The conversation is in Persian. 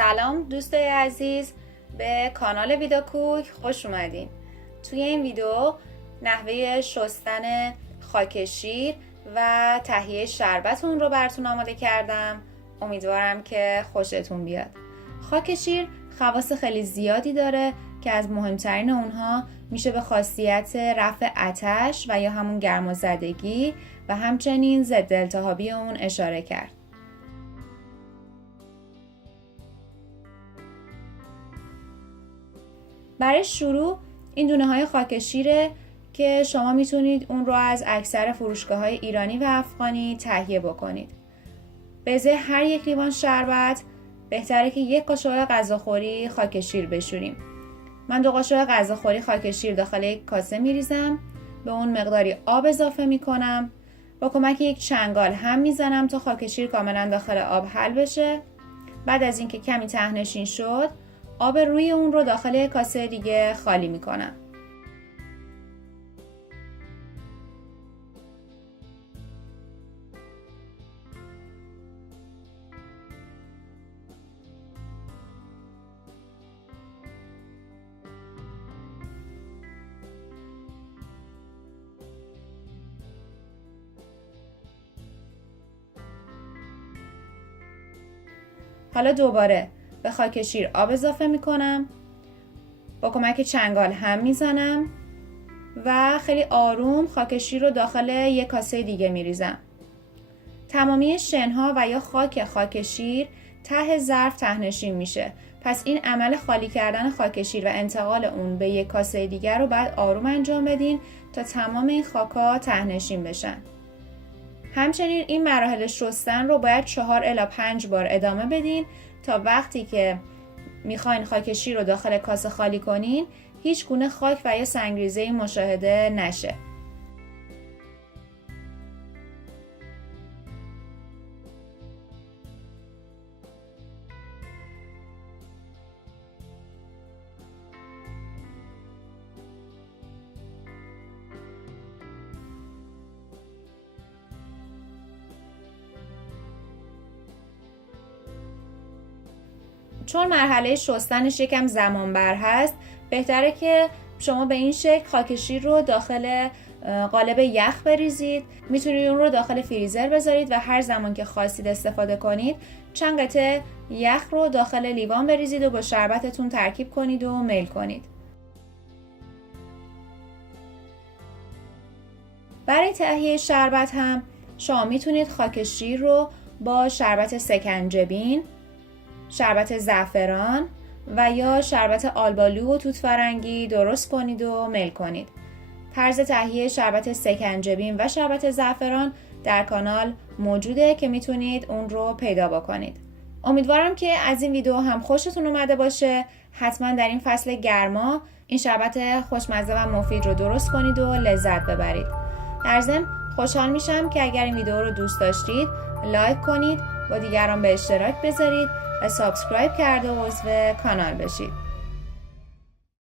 سلام دوستای عزیز، به کانال ویداکوک خوش اومدین. توی این ویدیو نحوه شستن خاک شیر و تهیه شربت اون رو براتون آماده کردم. امیدوارم که خوشتون بیاد. خاک شیر خواص خیلی زیادی داره که از مهمترین اونها میشه به خاصیت رفع آتش و یا همون گرمازدگی و همچنین ضد التهابی اون اشاره کرد. برای شروع این دونه های خاک شیره که شما میتونید اون رو از اکثر فروشگاه های ایرانی و افغانی تهیه بکنید. به ازای هر یک لیوان شربت بهتره که یک قاشق غذاخوری خاک شیر بشوریم. من 2 قاشق غذاخوری خاک شیر داخل یک کاسه میریزم، به اون مقداری آب اضافه میکنم، با کمک یک چنگال هم میزنم تا خاک شیر کاملا داخل آب حل بشه. بعد از اینکه کمی ته‌نشین شد، آب روی اون رو داخل یک کاسه دیگه خالی میکنم. حالا دوباره به خاک شیر آب اضافه میکنم، با کمک چنگال هم میزنم و خیلی آروم خاک شیر رو داخل یک کاسه دیگه میریزم. تمامی شنها و یا خاک شیر ته ظرف ته‌نشین میشه. پس این عمل خالی کردن خاک شیر و انتقال اون به یک کاسه دیگر رو بعد آروم انجام بدین تا تمام این خاک‌ها ته‌نشین بشن. همچنین این مراحل شستن رو باید 4 الی 5 بار ادامه بدین تا وقتی که میخواین خاک شیر رو داخل کاسه خالی کنین هیچ گونه خاک و یا سنگریزه‌ای مشاهده نشه. چون مرحله شستنش یکم زمان بر هست، بهتره که شما به این شکل خاک شیر رو داخل قالب یخ بریزید. میتونید اون رو داخل فریزر بذارید و هر زمان که خواستید استفاده کنید چند قطعه یخ رو داخل لیوان بریزید و با شربتتون ترکیب کنید و میل کنید. برای تهیه شربت هم شما میتونید خاک شیر رو با شربت سکنجبین، شربت زعفران و یا شربت آلبالو و توت فرنگی درست کنید و میل کنید. طرز تهیه شربت سکنجبین و شربت زعفران در کانال موجوده که میتونید اون رو پیدا بکنید. امیدوارم که از این ویدیو هم خوشتون اومده باشه. حتما در این فصل گرما این شربت خوشمزه و مفید رو درست کنید و لذت ببرید. در ضمن خوشحال میشم که اگر این ویدیو رو دوست داشتید لایک کنید، با دیگران به اشتراک بذارید و سابسکرایب کرده عضو کانال بشید.